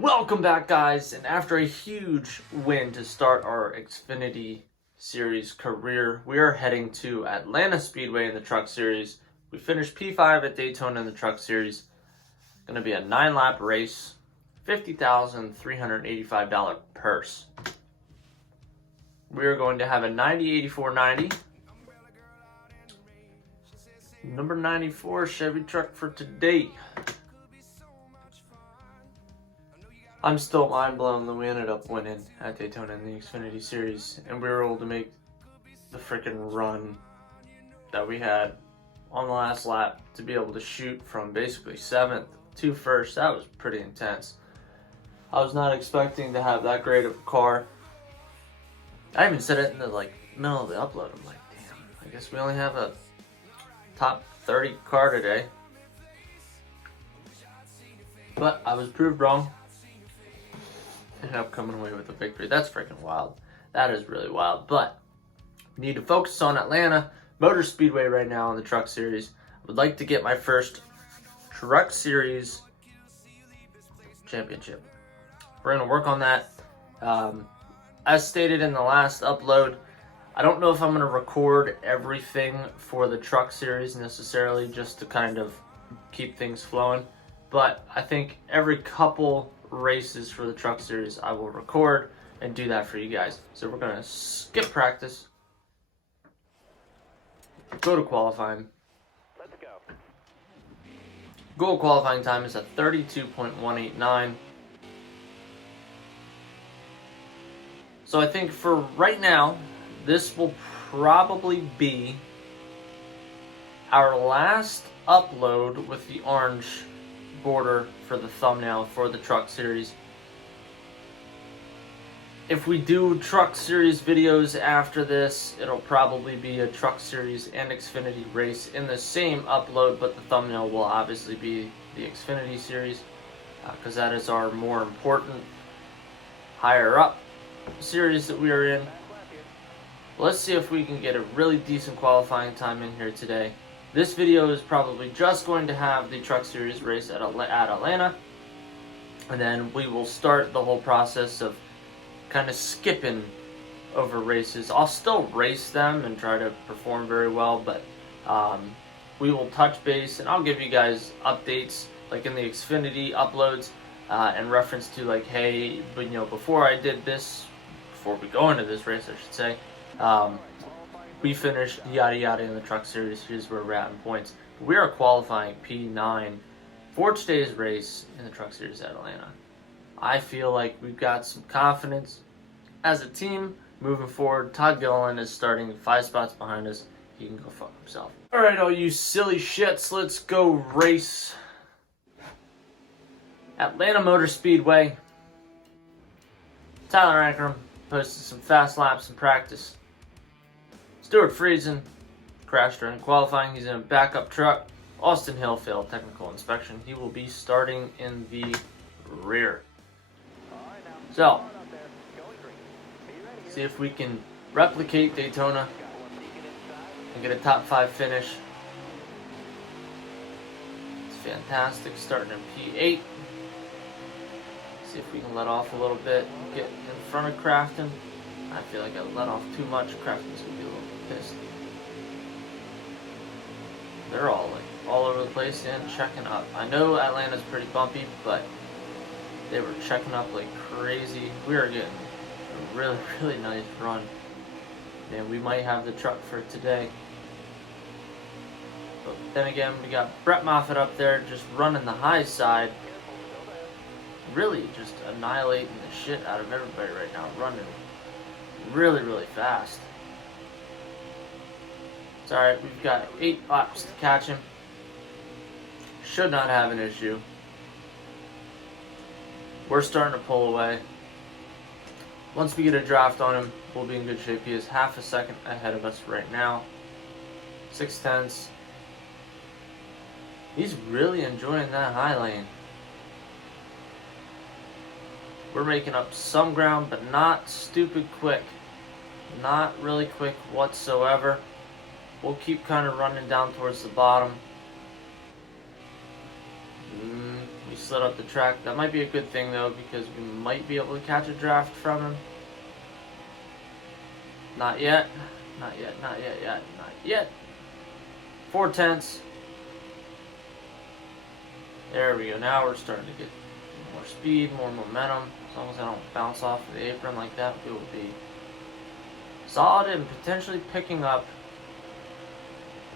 Welcome back, guys, and after a huge win to start our Xfinity Series career, we are heading to Atlanta Speedway in the Truck Series. We finished P5 at Daytona in the Truck Series. Going to be a 9-lap race, $50,385 purse. We are going to have a 90-84-90. Number 94 Chevy truck for today. I'm still mind blown that we ended up winning at Daytona in the Xfinity Series, and we were able to make the freaking run that we had on the last lap to be able to shoot from basically 7th to 1st. That was pretty intense. I was not expecting to have that great of a car. I even said it in the middle of the upload. I'm like, damn, I guess we only have a top 30 car today. But I was proved wrong. Ended up coming away with a victory. That's freaking wild. That is really wild. But we need to focus on Atlanta Motor Speedway right now in the Truck Series. I would like to get my first Truck Series championship. We're going to work on that. As stated in the last upload, I don't know if I'm going to record everything for the Truck Series necessarily, just to kind of keep things flowing. But I think every couple races for the Truck Series I will record and do that for you guys. So we're going to skip practice, go to qualifying. Let's go. Goal qualifying time is at 32.189. So I think for right now, this will probably be our last upload with the orange border for the thumbnail for the Truck Series. If we do Truck Series videos after this, it'll probably be a Truck Series and Xfinity race in the same upload, but the thumbnail will obviously be the Xfinity Series because that is our more important, higher up series that we are in. Let's see if we can get a really decent qualifying time in here today. This video is probably just going to have the Truck Series race at Atlanta, and then we will start the whole process of kind of skipping over races. I'll still race them and try to perform very well, but we will touch base, and I'll give you guys updates like in the Xfinity uploads in reference to hey, but before I did this, before we go into this race, I should say, we finished yada yada in the Truck Series. Here's where we're at in points. We are qualifying P9 for today's race in the Truck Series at Atlanta. I feel like we've got some confidence as a team moving forward. Todd Gilliland is starting 5 spots behind us. He can go fuck himself. Alright, all you silly shits, let's go race Atlanta Motor Speedway. Tyler Ankrum posted some fast laps in practice. Stuart Friesen crashed during qualifying. He's in a backup truck. Austin Hill failed technical inspection. He will be starting in the rear. So, see if we can replicate Daytona and get a top 5 finish. It's fantastic, starting in P8. See if we can let off a little bit, get in front of Crafton. I feel like I let off too much. Crafton's gonna be a little pissed. They're all over the place and checking up. I know Atlanta's pretty bumpy, but they were checking up like crazy. We are getting a really, really nice run. And we might have the truck for today. But then again, we got Brett Moffitt up there just running the high side. Really just annihilating the shit out of everybody right now. Running really, really fast. It's alright, we've got 8 laps to catch him. Should not have an issue. We're starting to pull away. Once we get a draft on him, we'll be in good shape. He is half a second ahead of us right now. 6/10. He's really enjoying that high lane. We're making up some ground, but not stupid quick. Not really quick whatsoever. We'll keep kind of running down towards the bottom. We slid up the track. That might be a good thing though, because we might be able to catch a draft from him. Not yet. Not yet. Not yet. Yet. Not yet. 4/10. There we go. Now we're starting to get more speed, more momentum. As long as I don't bounce off of the apron like that, we will be solid and potentially picking up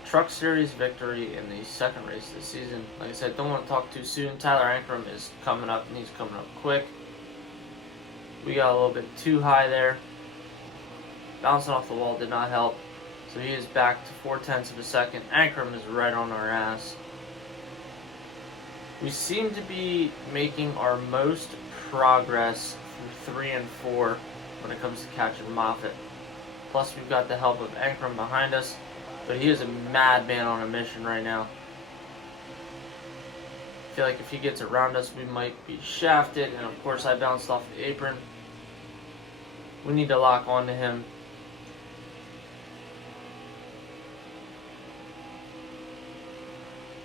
a Truck Series victory in the second race this season. Like I said, don't want to talk too soon. Tyler Ankrum is coming up, and he's coming up quick. We got a little bit too high there. Bouncing off the wall did not help. So he is back to 4/10 of a second. Ankrum is right on our ass. We seem to be making our most progress through 3 and 4 when it comes to catching Moffitt. Plus, we've got the help of Ankrum behind us, but he is a madman on a mission right now. I feel like if he gets around us, we might be shafted, and of course, I bounced off the apron. We need to lock onto him.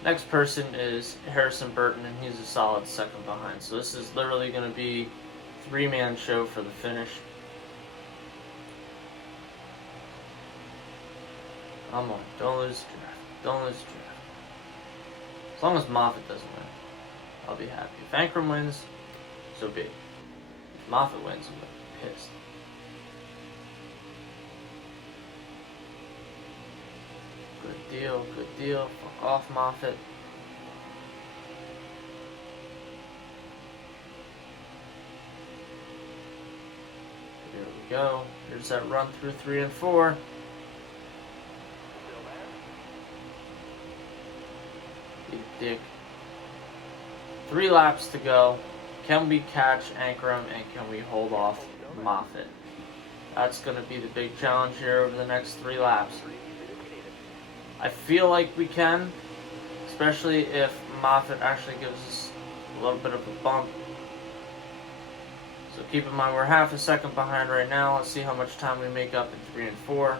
Next person is Harrison Burton, and he's a solid second behind. So this is literally going to be a 3-man show for the finish. Come on, don't lose the draft. Don't lose the draft. As long as Moffitt doesn't win, I'll be happy. If Ankrum wins, so be it. If Moffitt wins, I'm going to be pissed. Good deal, good deal. Fuck off, Moffitt. Here we go. Here's that run through 3 and 4. Big dick. 3 laps to go. Can we catch Ankrum, and can we hold off Moffitt? That's going to be the big challenge here over the next 3 laps. I feel like we can, especially if Moffitt actually gives us a little bit of a bump. So keep in mind, we're half a second behind right now. Let's see how much time we make up in 3 and 4.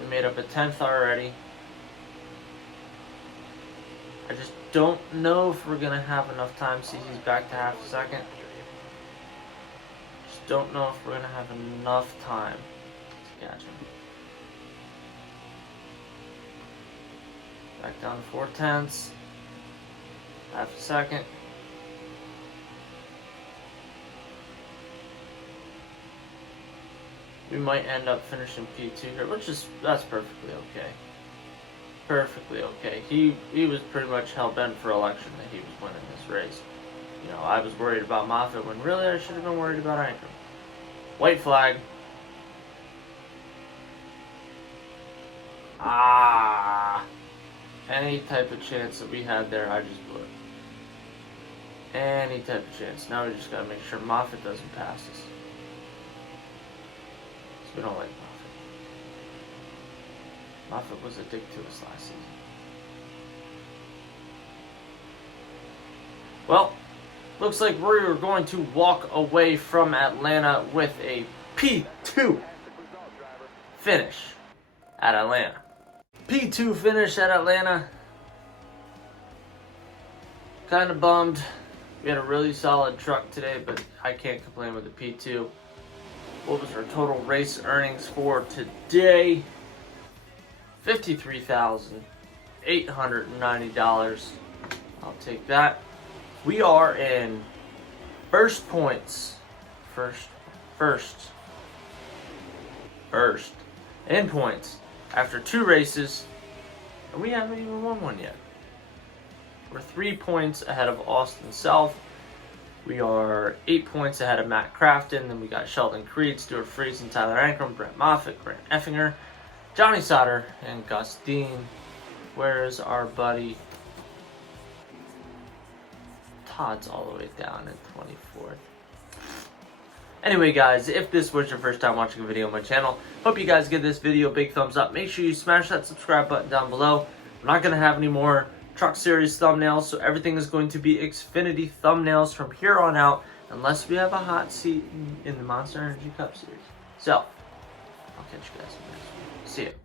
We made up a 10th already. I just don't know if we're going to have enough time. See, he's back to half a second. Just don't know if we're going to have enough time to catch him. Back down to 4/10. Half a second. We might end up finishing P2 here, that's perfectly okay. Perfectly okay. He was pretty much hell-bent for election that he was winning this race. You know, I was worried about Moffitt when really I should have been worried about Ankrum. White flag. Any type of chance that we had there, I just blew it. Any type of chance. Now we just gotta make sure Moffitt doesn't pass us. So we don't like Moffitt. Moffitt was a dick to us last season. Well, looks like we're going to walk away from Atlanta with a P2 finish at Atlanta. P2 finish at Atlanta. Kind of bummed. We had a really solid truck today, but I can't complain with the P2. What was our total race earnings for today? $53,890. I'll take that. We are in first points. First in points after 2 races, and we haven't even won one yet. We're 3 points ahead of Austin South. We are 8 points ahead of Matt Crafton. Then we got Sheldon Creed, Stuart Friesen, Tyler Ankrum, Brett Moffitt, Grant Effinger, Johnny Sauter, and Gus Dean. Where's our buddy? Todd's all the way down at 24th. Anyway, guys, if this was your first time watching a video on my channel, hope you guys give this video a big thumbs up. Make sure you smash that subscribe button down below. I'm not going to have any more Truck Series thumbnails, so everything is going to be Xfinity thumbnails from here on out, unless we have a hot seat in the Monster Energy Cup Series. So, I'll catch you guys in the next video. See ya.